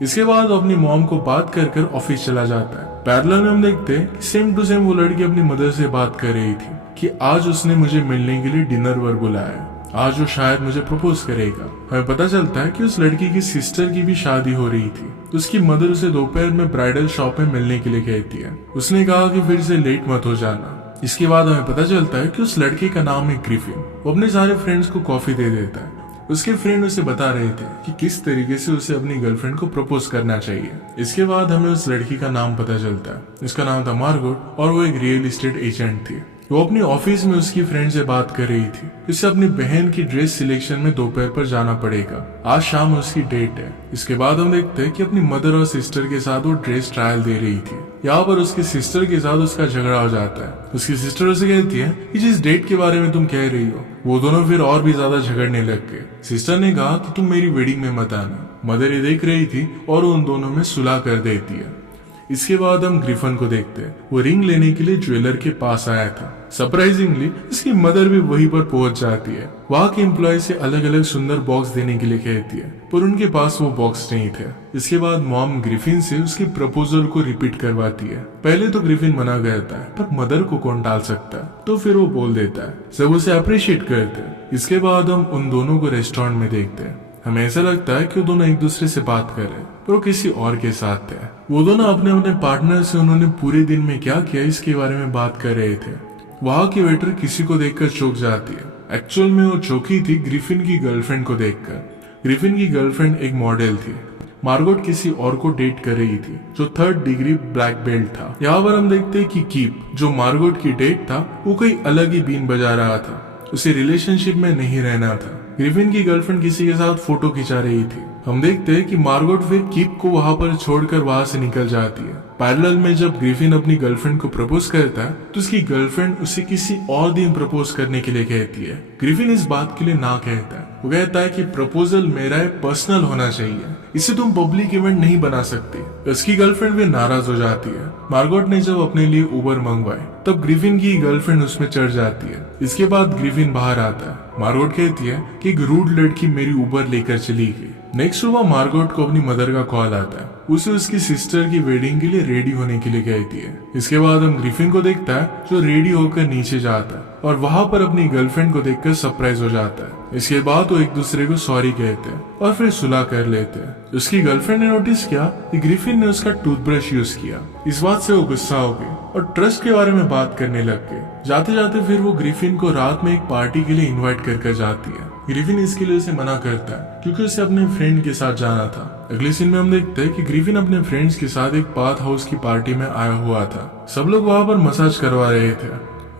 इसके बाद वो अपनी मॉम को बात कर कर ऑफिस चला जाता है। पैरेलल में हम देखते हैं कि सेम टू सेम वो लड़की अपनी मदर से बात कर रही थी कि आज उसने मुझे मिलने के लिए डिनर पर बुलाया है, आज वो शायद मुझे प्रपोज करेगा। हमें पता चलता है कि उस लड़की की सिस्टर की भी शादी हो रही थी, तो उसकी मदर उसे दोपहर में ब्राइडल शॉप में मिलने के लिए कहती है। उसने कहा कि फिर से लेट मत हो जाना। इसके बाद हमें पता चलता है कि उस लड़के का नाम है ग्रिफिन। वो अपने सारे फ्रेंड्स को कॉफी दे देता है। उसके फ्रेंड उसे बता रहे थे कि किस तरीके से उसे अपनी गर्लफ्रेंड को प्रपोज करना चाहिए। इसके बाद हमें उस लड़की का नाम पता चलता है। इसका नाम था मार्गोट और वो एक रियल एस्टेट एजेंट थी। वो अपनी ऑफिस में उसकी फ्रेंड से बात कर रही थी। उसे अपनी बहन की ड्रेस सिलेक्शन में दोपहर पर जाना पड़ेगा। आज शाम उसकी डेट है। इसके बाद हम देखते हैं कि अपनी मदर और सिस्टर के साथ वो ड्रेस ट्रायल दे रही थी। यहाँ पर उसकी सिस्टर के साथ उसका झगड़ा हो जाता है। उसकी सिस्टर उसे कहती है कि जिस डेट के बारे में तुम कह रही हो, वो दोनों फिर और भी ज्यादा झगड़ने लग गए। सिस्टर ने कहा कि तुम मेरी वेडिंग में मत आना। मदर ये देख रही थी और उन दोनों में सुलह कर देती है। इसके बाद हम ग्रिफिन को देखते हैं। वो रिंग लेने के लिए ज्वेलर के पास आया था। सरप्राइजिंगली इसकी मदर भी वहीं पर पहुंच जाती है। वहाँ के एम्प्लॉय से अलग अलग सुंदर बॉक्स देने के लिए कहती है, पर उनके पास वो बॉक्स नहीं थे। इसके बाद मॉम ग्रिफिन से उसके प्रपोजल को रिपीट करवाती है। पहले तो ग्रिफिन मना करता है, पर मदर को कौन टाल सकता है, तो फिर वो बोल देता है। सब उसे अप्रिशिएट करते हैं। इसके बाद हम उन दोनों को रेस्टोरेंट में देखते हैं। हमें ऐसा लगता है कि वो दोनों एक दूसरे से बात कर रहे हैं, पर वो किसी और के साथ थे। वो दोनों अपने अपने पार्टनर से उन्होंने पूरे दिन में क्या किया इसके बारे में बात कर रहे थे। वहाँ की वेटर किसी को देखकर चौंक जाती है। एक्चुअल में वो चौंकी थी ग्रिफिन की गर्लफ्रेंड को देखकर। ग्रिफिन की गर्लफ्रेंड एक मॉडल थी। मार्गोट किसी और को डेट कर रही थी जो 3rd डिग्री ब्लैक बेल्ट था। यहाँ पर हम देखते हैं कि कीप जो मार्गोट की डेट था वो कोई अलग ही बीन बजा रहा था। उसे रिलेशनशिप में नहीं रहना था। ग्रिफिन की गर्लफ्रेंड किसी के साथ फोटो खिंचा रही थी। हम देखते हैं कि मार्गोट फिर कीप को वहां पर छोड़कर वहां से निकल जाती है। पैरेलल में जब ग्रिफिन अपनी गर्लफ्रेंड को प्रपोज करता है तो उसकी गर्लफ्रेंड उसे किसी और दिन प्रपोज करने के लिए कहती है। ग्रिफिन इस बात के लिए ना कहता है। वो कहता है कि प्रपोजल मेरा पर्सनल होना चाहिए, इसे तुम पब्लिक इवेंट नहीं बना सकती। उसकी गर्लफ्रेंड भी नाराज हो जाती है। मार्गोट ने जब अपने लिए उबर मंगवाए तब ग्रिफिन की गर्लफ्रेंड उसमें चढ़ जाती है। इसके बाद ग्रिफिन बाहर आता है। मार्गोट कहती है कि एक रूड लड़की मेरी उबर लेकर चली गई। नेक्स्ट सुबह मार्गोट को अपनी मदर का कॉल आता है। उसे उसकी सिस्टर की वेडिंग के लिए रेडी होने के लिए कहती है। इसके बाद हम ग्रिफिन को देखता है जो रेडी होकर नीचे जाता है और वहां पर अपनी गर्लफ्रेंड को देखकर सरप्राइज हो जाता है। इसके बाद वो एक दूसरे को सॉरी कहते हैं और फिर सुलह कर लेते हैं। उसकी गर्लफ्रेंड ने नोटिस किया कि ग्रिफिन ने उसका टूथब्रश यूज किया। इस बात से वो गुस्सा हो गई और ट्रस्ट के बारे में बात करने लग गए। जाते जाते फिर वो ग्रिफिन को रात में एक पार्टी के लिए इन्वाइट कर जाती है। ग्रिफिन इसके लिए उसे मना करता है क्योंकि उसे अपने फ्रेंड के साथ जाना था। अगले सीन में हम देखते हैं कि ग्रिफिन अपने फ्रेंड्स के साथ एक बाथ हाउस की पार्टी में आया हुआ था। सब लोग वहां पर मसाज करवा रहे थे।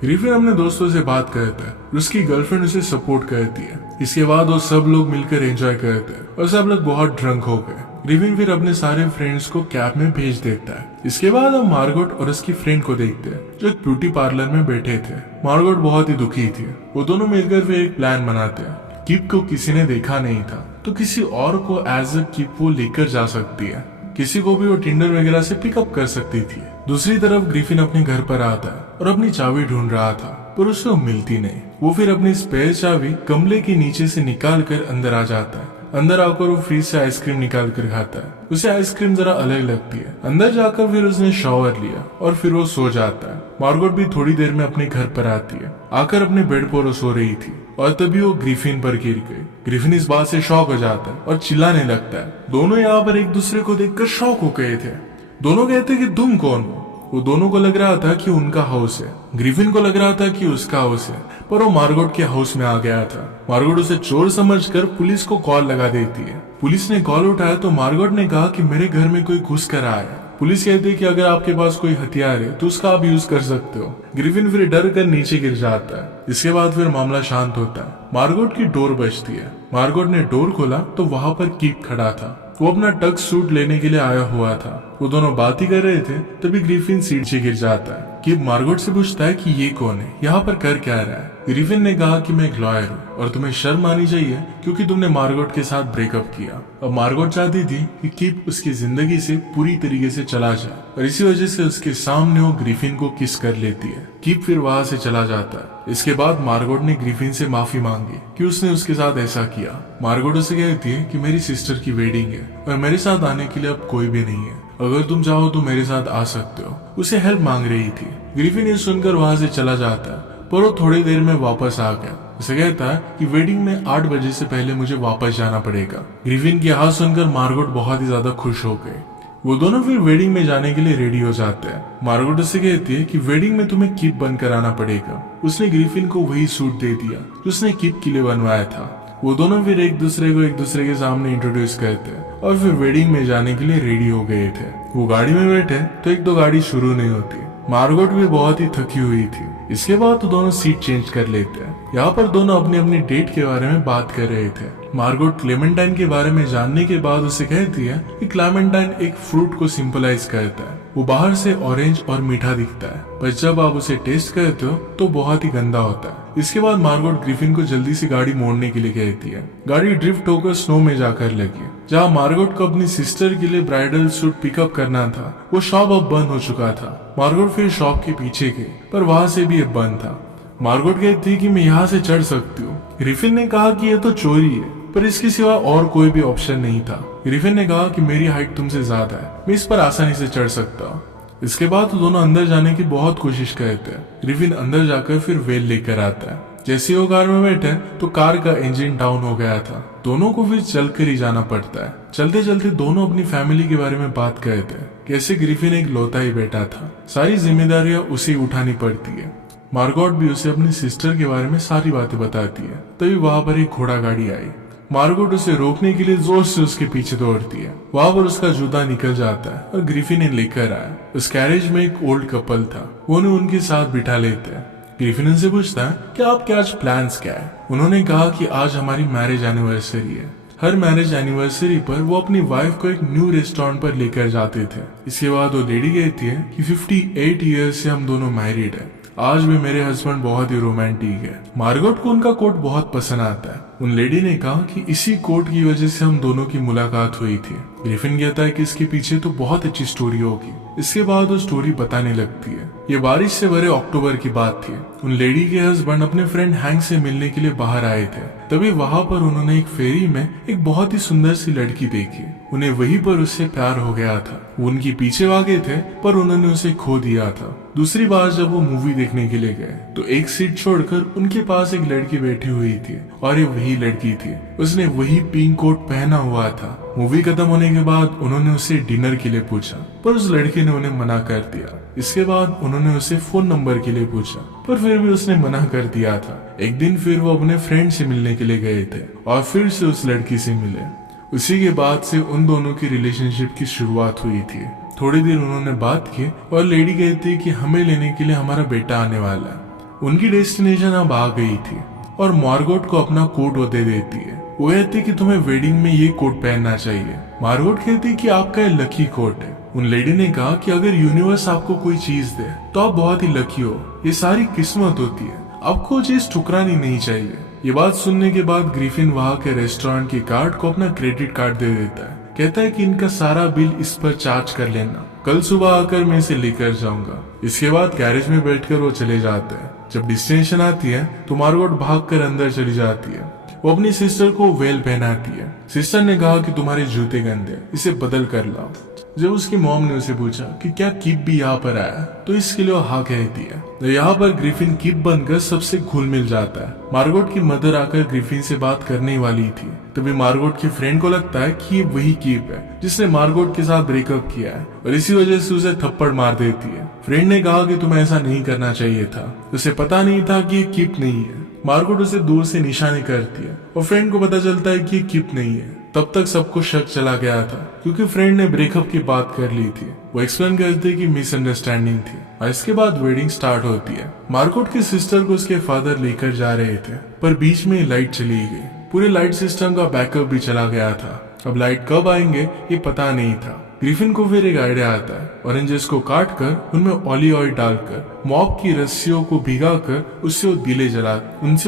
ग्रिफिन अपने दोस्तों से बात करता है, उसकी गर्लफ्रेंड उसे सपोर्ट करती है। इसके बाद वो सब लोग मिलकर एंजॉय करते हैं और सब लोग बहुत ड्रंक हो गए। ग्रिफिन फिर अपने सारे फ्रेंड्स को कैब में भेज देता है। इसके बाद हम मार्गोट और उसकी फ्रेंड को देखते हैं जो एक ब्यूटी पार्लर में बैठे थे। मार्गोट बहुत ही दुखी थी। वो दोनों मिलकर फिर एक प्लान बनाते हैं। कीप को किसी ने देखा नहीं था तो किसी और को एज अ कीप वो लेकर जा सकती है। किसी को भी वो टिंडर वगैरह से पिकअप कर सकती थी। दूसरी तरफ ग्रिफिन अपने घर पर आता है और अपनी चाबी ढूंढ रहा था, पर उसे वो मिलती नहीं। वो फिर अपनी स्पेयर चाबी गमले के नीचे से निकाल कर अंदर आ जाता है। अंदर आकर वो फ्रिज से आइसक्रीम निकाल कर खाता है। उसे आइसक्रीम जरा अलग लगती है। अंदर जाकर फिर उसने शॉवर लिया और फिर वो सो जाता है। मार्गोट भी थोड़ी देर में अपने घर पर आती है। आकर अपने बेड पर वो सो रही थी और तभी वो ग्रिफिन पर गिर गई। ग्रिफिन इस बात से शॉक हो जाता है और चिल्लाने लगता है। दोनों यहाँ पर एक दूसरे को देखकर शॉक हो गए थे। दोनों कहते कि तुम कौन हो। वो दोनों को लग रहा था कि उनका हाउस है। ग्रिफिन को लग रहा था कि उसका हाउस है, पर वो मार्गोट के हाउस में आ गया था। मार्गोट उसे चोर समझकर पुलिस को कॉल लगा देती है। पुलिस ने कॉल उठाया तो मार्गोट ने कहा कि मेरे घर में कोई घुस कर आया है। पुलिस कहती है कि अगर आपके पास कोई हथियार है तो उसका आप यूज कर सकते हो। ग्रिफिन फिर डर कर नीचे गिर जाता है। इसके बाद फिर मामला शांत होता है। मार्गोट की डोर बजती है। मार्गोट ने डोर खोला तो वहां पर कीप खड़ा था। वो अपना टक सूट लेने के लिए आया हुआ था। वो दोनों बात ही कर रहे थे तभी ग्रिफिन सीट से गिर जाता है। किप मार्गोट से पूछता है कि ये कौन है, यहाँ पर कर क्या रहा है। ग्रिफिन ने कहा कि मैं एक लॉयर हूँ और तुम्हें शर्म आनी चाहिए क्योंकि तुमने मार्गोट के साथ ब्रेकअप किया। अब मार्गोट चाहती थी कि किप उसकी जिंदगी से पूरी तरीके से चला जाए और इसी वजह से उसके सामने वो ग्रिफिन को किस कर लेती है। किप फिर वहां से चला जाता है। इसके बाद मार्गोट ने ग्रिफिन से माफी मांगी कि उसने उसके साथ ऐसा किया। मार्गोट उसे कहती है कि मेरी सिस्टर की वेडिंग है और मेरे साथ आने के लिए अब कोई भी नहीं है, अगर तुम चाहो तो मेरे साथ आ सकते हो। उसे हेल्प मांग रही थी। ग्रिफिन ये सुनकर वहां से चला जाता है पर वो थोड़ी देर में वापस आ गया। उसे कहता है कि वेडिंग में 8 बजे से पहले मुझे वापस जाना पड़ेगा। ग्रिफिन की हाथ सुनकर मार्गोट बहुत ही ज्यादा खुश हो गए। वो दोनों फिर वेडिंग में जाने के लिए रेडी हो जाते हैं। मार्गोट उससे कहती है कि वेडिंग में तुम्हें किप बनकर आना पड़ेगा। उसने ग्रिफिन को वही सूट दे दिया जो उसने किप के लिए बनवाया था। वो दोनों फिर एक दूसरे के सामने इंट्रोड्यूस करते हैं और फिर वेडिंग में जाने के लिए रेडी हो गए थे। वो गाड़ी में बैठे तो 1-2 गाड़ी शुरू नहीं होती। मार्गोट भी बहुत ही थकी हुई थी। इसके बाद तो दोनों सीट चेंज कर लेते हैं। यहाँ पर दोनों अपनी अपनी डेट के बारे में बात कर रहे थे। मार्गोट क्लेमेंटाइन के बारे में जानने के बाद उसे कहती है कि क्लेमेंटाइन एक फ्रूट को सिंपलाइज करता है। वो बाहर से ऑरेंज और मीठा दिखता है पर जब आप उसे टेस्ट करते हो तो बहुत ही गंदा होता है। इसके बाद मार्गोट ग्रिफिन को जल्दी से गाड़ी मोड़ने के लिए कहती है। गाड़ी ड्रिफ्ट होकर स्नो में जाकर लगी। जहाँ मार्गोट को अपनी सिस्टर के लिए ब्राइडल सूट पिकअप करना था वो शॉप अब बंद हो चुका था। मार्गोट फिर शॉप के पीछे गई पर वहां से भी अब बंद था। मार्गोट कहती कि मैं यहाँ से चढ़ सकती हूँ। ग्रिफिन ने कहा कि यह तो चोरी है पर इसके सिवा और कोई भी ऑप्शन नहीं था। ग्रिफिन ने कहा कि मेरी हाइट तुमसे ज्यादा है, मैं इस पर आसानी से चढ़ सकता हूँ। इसके बाद तो दोनों अंदर जाने की बहुत कोशिश करते हैं। ग्रिफिन अंदर जाकर फिर वेल लेकर आता है। जैसे वो कार में बैठे तो कार का इंजन डाउन हो गया था। दोनों को फिर चलकर ही जाना पड़ता है। चलते चलते दोनों अपनी फैमिली के बारे में बात करते हैं, कैसे ग्रिफिन एक लौता ही बेटा था, सारी जिम्मेदारियां उसे उठानी पड़ती है। मार्गोट भी उसे अपनी सिस्टर के बारे में सारी बातें बताती है। तभी वहां पर एक घोड़ा गाड़ी आई। मार्गोट उसे रोकने के लिए जोर से उसके पीछे दौड़ती है। वहां पर उसका जूता निकल जाता है और ग्रिफिन ने लेकर आया। उस कैरेज में एक ओल्ड कपल था, वो उन्हें उनके साथ बिठा लेते हैं। ग्रिफिन उनसे पूछता है कि आपके आज प्लान्स क्या है। उन्होंने कहा कि आज हमारी मैरिज एनिवर्सरी है। हर मैरिज एनिवर्सरी पर वो अपनी वाइफ को एक न्यू रेस्टोरेंट पर लेकर जाते थे। इसके बाद वो लेडी कहती है कि 58 ईयर्स से हम दोनों मैरिड है। आज भी मेरे हस्बैंड बहुत ही रोमांटिक है। मार्गोट को उनका कोट बहुत पसंद आता है। उन लेडी ने कहा कि इसी कोट की वजह से हम दोनों की मुलाकात हुई थी। ग्रिफिन कहता है कि इसके पीछे तो बहुत अच्छी स्टोरी होगी। इसके बाद वो स्टोरी बताने लगती है। ये बारिश से भरे अक्टूबर की बात थी। उन लेडी के हस्बैंड अपने फ्रेंड हैंक से मिलने के लिए बाहर आए थे। तभी वहां पर उन्होंने एक फेरी में एक बहुत ही सुंदर सी लड़की देखी। उन्हें वहीं पर उससे प्यार हो गया था। वो उनके पीछे भागे थे पर उन्होंने उसे खो दिया था। दूसरी बार जब वो मूवी देखने के लिए गए तो एक सीट छोड़कर उनके पास एक लड़की बैठी हुई थी और ये वही लड़की थी। उसने वही पिंक कोट पहना हुआ था। मूवी खत्म होने के बाद उन्होंने उसे डिनर के लिए पूछा पर उस लड़की ने उन्हें मना कर दिया। इसके बाद उन्होंने उसे फोन नंबर के लिए पूछा पर फिर भी उसने मना कर दिया था। एक दिन फिर वो अपने फ्रेंड से मिलने के लिए गए थे और फिर से उस लड़की से मिले। उसी के बाद से उन दोनों की रिलेशनशिप की शुरुआत हुई थी। थोड़ी देर उन्होंने बात की और लेडी कहती कि हमें लेने के लिए हमारा बेटा आने वाला है। उनकी डेस्टिनेशन अब आ गई थी और मार्गोट को अपना कोट वो दे देती है। वो कहती कि तुम्हें वेडिंग में ये कोट पहनना चाहिए। मार्गोट कहती कि आपका ये लकी कोट है। उन लेडी ने कहा कि अगर यूनिवर्स आपको कोई चीज दे तो आप बहुत ही लकी हो, ये सारी किस्मत होती है, आपको चीज ठुकरानी नहीं चाहिए। ये बात सुनने के बाद ग्रिफिन वहां के रेस्टोरेंट के गार्ड को अपना क्रेडिट कार्ड दे देता है। कहता है कि इनका सारा बिल इस पर चार्ज कर लेना, कल सुबह आकर मैं इसे लेकर जाऊंगा। इसके बाद गैरेज में बैठकर वो चले जाते हैं। जब डेस्टिनेशन आती है तो मार्गोट भागकर अंदर चली जाती है। वो अपनी सिस्टर को वेल पहनाती है। सिस्टर ने कहा कि तुम्हारे जूते गंदे, इसे बदल कर लाओ। जब उसकी मॉम ने उसे पूछा कि क्या किप भी यहाँ पर आया तो इसके लिए वो हाँ कहती है। तो यहाँ पर ग्रिफिन किप बनकर सबसे घुल मिल जाता है। मार्गोट की मदर आकर ग्रिफिन से बात करने वाली थी। तभी मार्गोट की फ्रेंड को लगता है कि ये वही किप है जिसने मार्गोट के साथ ब्रेकअप किया है और इसी वजह से उसे थप्पड़ मार देती है। फ्रेंड ने कहा कि तुम्हें ऐसा नहीं करना चाहिए था, उसे पता नहीं था कि ये किप नहीं है। मार्गोट उसे दूर से निशाने करती है और फ्रेंड को पता चलता है कि ये किप नहीं है। तब तक सबको शक चला गया था क्योंकि फ्रेंड ने ब्रेकअप की बात कर ली थी। वो एक्सप्लेन करते कि मिसअंडरस्टैंडिंग थी और इसके बाद वेडिंग स्टार्ट होती है। मार्गोट की सिस्टर को उसके फादर लेकर जा रहे थे पर बीच में लाइट चली गई। पूरे लाइट सिस्टम का बैकअप भी चला गया था। अब लाइट कब आएंगे ये पता नहीं था। ग्रिफिन को फिर एक आइडिया आता है, ऑरेंजेस को काट कर उनमें ऑलिव ऑयल डालकर मॉप की रस्सियों को भिगा कर उनसे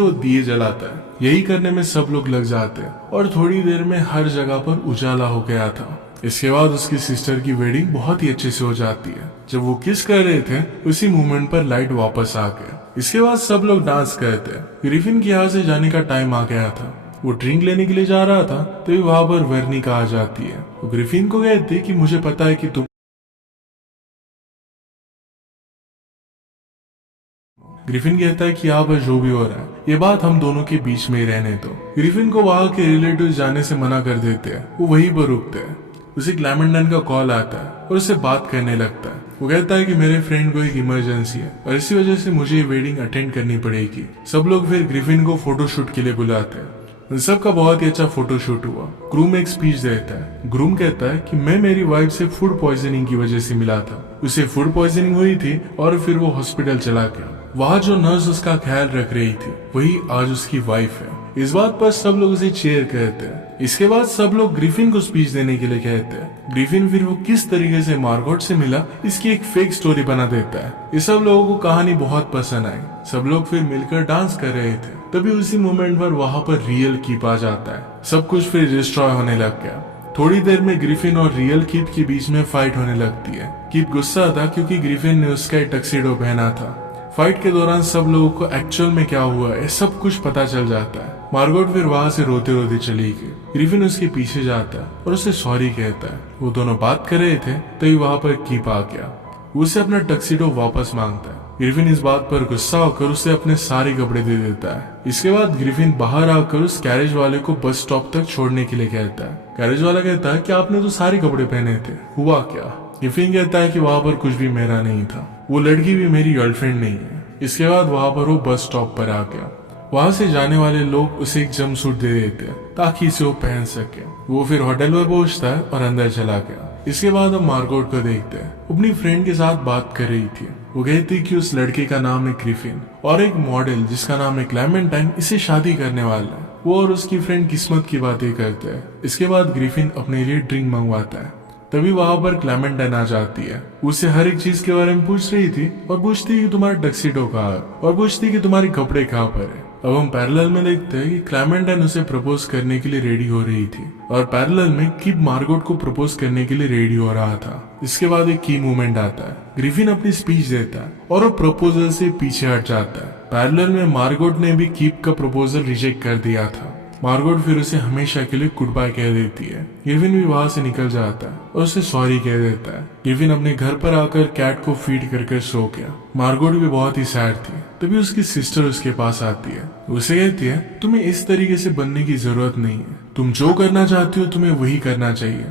वो दिए जलाता है। यही करने में सब लोग लग जाते हैं और थोड़ी देर में हर जगह पर उजाला हो गया था। इसके बाद उसकी सिस्टर की वेडिंग बहुत ही अच्छे से हो जाती है। जब वो किस कर रहे थे उसी मोमेंट पर लाइट वापस आ गया। इसके बाद सब लोग डांस करते हैं। ग्रिफिन के यहाँ से जाने का टाइम आ गया था। वो ड्रिंक लेने के लिए जा रहा था तभी वहां पर वर्निका आ जाती है। वो ग्रिफिन को कहती है कि मुझे पता है कि तुम ग्रिफिन कहता है कि यहाँ पर जो भी हो रहा है ये बात हम दोनों के बीच में ही रहने दो। ग्रिफिन को वहां के रिलेटिव्स जाने से मना कर देते हैं। वो वहीं पर रुकते हैं। उसे क्लेमेंटाइन का कॉल आता है और उससे बात करने लगता है। वो कहता है कि मेरे फ्रेंड को एक इमरजेंसी है और इसी वजह से मुझे ये वेडिंग अटेंड करनी पड़ेगी। सब लोग फिर ग्रिफिन को फोटोशूट के लिए बुलाते हैं। उन सबका बहुत ही अच्छा फोटोशूट हुआ। ग्रूम एक स्पीच देता है। ग्रूम कहता है कि मैं मेरी वाइफ से फूड पॉइजनिंग की वजह से मिला था। उसे फूड पॉइजनिंग हुई थी और फिर वो हॉस्पिटल चला गया। वहाँ जो नर्स उसका ख्याल रख रही थी वही आज उसकी वाइफ है। इस बात पर सब लोग उसे चेयर करते हैं। इसके बाद सब लोग ग्रिफिन को स्पीच देने के लिए कहते हैं। ग्रिफिन फिर वो किस तरीके से मार्गोट से मिला इसकी एक फेक स्टोरी बना देता है। ये सब लोगों को कहानी बहुत पसंद आई। सब लोग फिर मिलकर डांस कर रहे थे। तभी उसी मोमेंट पर वहाँ पर रियल कीप आ जाता है। सब कुछ फिर डिस्ट्रॉय होने लग गया। थोड़ी देर में ग्रिफिन और रियल कीप के बीच में फाइट होने लगती है। कीप गुस्सा था क्योंकि ग्रिफिन ने उसका टक्सीडो पहना था। फाइट के दौरान सब लोगों को एक्चुअल में क्या हुआ है सब कुछ पता चल जाता है। मार्गोट फिर वहां से रोते रोते चली गई। ग्रिफिन उसके पीछे जाता है और उसे सॉरी कहता है। वो दोनों बात कर रहे थे तभी वहां पर कीप आ गया। उसे अपना टक्सीडो वापस मांगता है। ग्रिफिन इस बात पर गुस्सा होकर उसे अपने सारे कपड़े दे देता है। इसके बाद ग्रिफिन बाहर आकर उस कैरेज वाले को बस स्टॉप तक छोड़ने के लिए कहता है। कैरेज वाला कहता है कि आपने तो सारे कपड़े पहने थे, हुआ क्या? ग्रिफिन कहता है कि वहां पर कुछ भी मेरा नहीं था, वो लड़की भी मेरी गर्लफ्रेंड नहीं है। इसके बाद वहां पर वो बस स्टॉप पर आ गया। वहां से जाने वाले लोग उसे एक जंप सूट दे देते हैं ताकि इसे वो पहन सके। वो फिर होटल पर पहुंचता है और अंदर चला गया। इसके बाद हम मार्गोट को देखते हैं। अपनी फ्रेंड के साथ बात कर रही थी। वो कहती कि उस लड़के का नाम है ग्रिफिन और एक मॉडल जिसका नाम है क्लेमेंटाइन इसे शादी करने वाला है। वो और उसकी फ्रेंड किस्मत की बातें करते हैं। इसके बाद ग्रिफिन अपने लिए ड्रिंक मंगवाता है। तभी वहां पर क्लेमेंटाइन आ जाती है। उसे हर एक चीज के बारे में पूछ रही थी और पूछती कि तुम्हारा टक्सीडो कहाँ है और पूछती कि तुम्हारे कपड़े कहाँ पर है। अब हम पैरेलल में देखते हैं कि क्लेमेंटाइन उसे प्रपोज करने के लिए रेडी हो रही थी और पैरेलल में कीप मार्गोट को प्रपोज करने के लिए रेडी हो रहा था। इसके बाद एक की मूवमेंट आता है। ग्रिफिन अपनी स्पीच देता है और वो प्रपोजल से पीछे हट जाता है। पैरेलल में मार्गोट ने भी कीप का प्रपोजल रिजेक्ट कर दिया था। मार्गोट फिर उसे हमेशा के लिए गुड बाय कह देती है। ग्रिफिन भी वहां से निकल जाता है और उसे सॉरी कह देता है। ग्रिफिन अपने घर पर आकर कैट को फीड कर सो गया। मार्गोट भी बहुत ही सैड थी। तभी उसकी सिस्टर उसके पास आती है। उसे कहती है तुम्हें इस तरीके से बनने की जरूरत नहीं है, तुम जो करना चाहती हो तुम्हें वही करना चाहिए।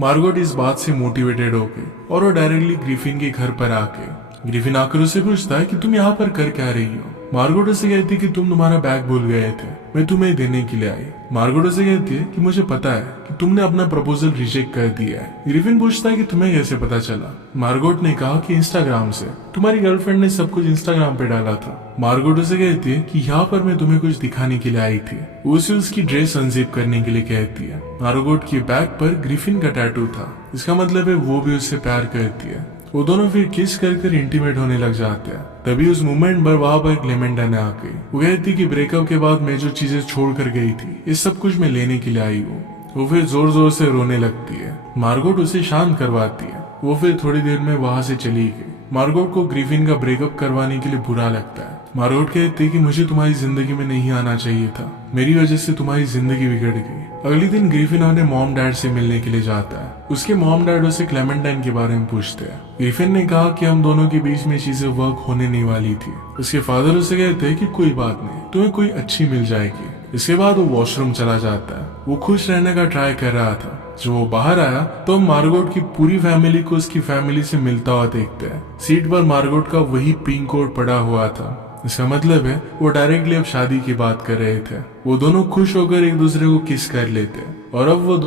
मार्गोट इस बात से मोटिवेटेड हो गई और वो डायरेक्टली ग्रिफिन के घर पर आके ग्रिफिन आकर उसे पूछता है कि तुम यहाँ पर कर क्या रही हो। मार्गोट उसे कहती है कि तुम तुम्हारा बैग भूल गए थे, मैं तुम्हें देने के लिए आई। मार्गोट उसे कहती है कि मुझे पता है कि तुमने अपना प्रपोजल रिजेक्ट कर दिया है। ग्रिफिन पूछता है कि तुम्हें कैसे पता चला। मार्गोट ने कहा कि इंस्टाग्राम से, तुम्हारी गर्लफ्रेंड ने सब कुछ इंस्टाग्राम पे डाला था। मार्गोट उसे कहती है कि यहाँ पर मैं तुम्हें कुछ दिखाने के लिए आई थी। उसे उसकी ड्रेस अनजिप करने के लिए कहती है। मार्गोट के बैग पर ग्रिफिन का टैटू था। इसका मतलब है वो भी उससे प्यार करती है। वो दोनों फिर किस कर इंटीमेट होने लग जाते हैं। तभी उस मोमेंट पर वहां पर क्लेमेंटाइन आ गई। वो कहती कि ब्रेकअप के बाद मैं जो चीजें छोड़ कर गई थी ये सब कुछ मैं लेने के लिए आई हूँ। वो फिर जोर जोर से रोने लगती है। मार्गोट उसे शांत करवाती है। वो फिर थोड़ी देर में वहां से चली गई। मार्गोट को ग्रिफिन का ब्रेकअप करवाने के लिए बुरा लगता है। मार्गोट कहती कि मुझे तुम्हारी जिंदगी में नहीं आना चाहिए था, मेरी वजह से तुम्हारी जिंदगी बिगड़ गई। अगले दिन ग्रिफिन अपने मॉम डैड से मिलने के लिए जाता है। उसके मॉम डैड उसे क्लेमेंटाइन के बारे में पूछते हैं। ग्रिफिन ने कहा कि हम दोनों के बीच में चीजें वर्क होने नहीं वाली थी। उसके फादर उसे कहते हैं कि कोई बात नहीं, तुम्हें कोई अच्छी मिल जाएगी। इसके बाद वो वॉशरूम चला जाता है। वो खुश रहने का ट्राई कर रहा था। जब वो बाहर आया तो हम मार्गोट की पूरी फैमिली को उसकी फैमिली से मिलता हुआ देखते हैं। सीट पर मार्गोट का वही पिंक कोट पड़ा हुआ था। इसका मतलब है वो डायरेक्टली अब शादी की बात कर रहे थे। वो दोनों खुश होकर एक दूसरे को किस कर लेते और अब वो